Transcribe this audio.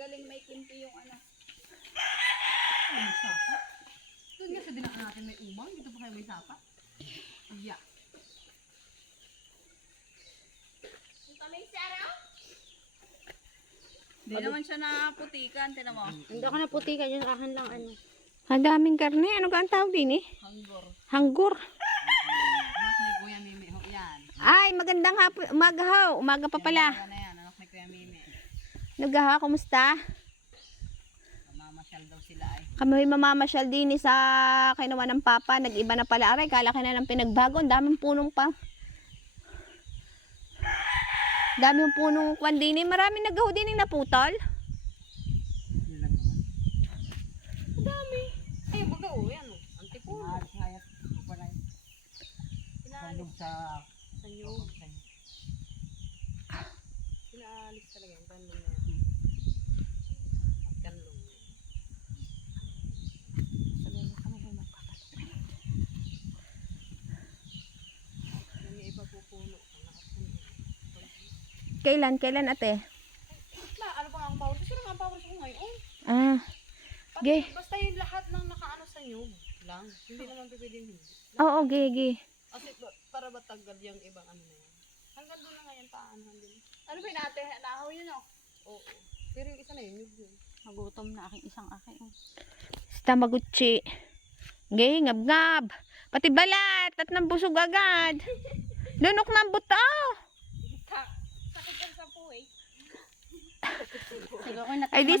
Magaling may kimpi yung ano. May sapa. Doon nga sa dinaan natin may umang. Dito pa kayo may sapa. Yeah. Punta may sara? Hindi naman siya naputikan. Tinan mo. Hindi ako naputikan. Yung akin lang ano. Ang daming karne. Ano ka ang tawag din eh? Hanggor. Hanggur. Anak ni Kuya Mimi. Ho, yan. Ay, magandang hapon. Umaga ho. Umaga pa pala. Yan na yan. Anak ni Kuya Mimi. Nagaha, kumusta? Mamasyal daw sila ay. Kami mamamasyal din sa kinuha ng papa. Nag-iba na pala. Aray, kalaki na ng pinagbago. Ang daming punong pa. Daming punong kwan din eh. Maraming nagaho din yung naputol. Yun lang naman. Ang dami. Ay, baga o. Yan o. Antipuno. Naalis hayat ko pala yun. Pinaalis. Sa Sa nyug. Pinaalis talaga yung kanlong na yan. At kanlong na yan. Sabihin mo kami kung Yung iba pupuno. Ang nakapuno. Kailan ate? Ano ba ang power? Sino nga ang power ko ngayon? Ah, Ge. Basta yung lahat ng nakaano sa nyug lang. Hindi naman pwedeng hindi. oo, gigi. Kasi para matanggal yung ibang ano na yan. Hanggang doon na nga yan paanahan din. Ano ba yung ate? Nahaw yun o? Oo. Pero yung isa na yun, yun. Nagutom na aking isang aking. Tamaguchi. Gay, ngab-ngab. Pati balat at nambusog agad. Lunok ng buto. Sakit yan sa puway. Sige, ako Ay, di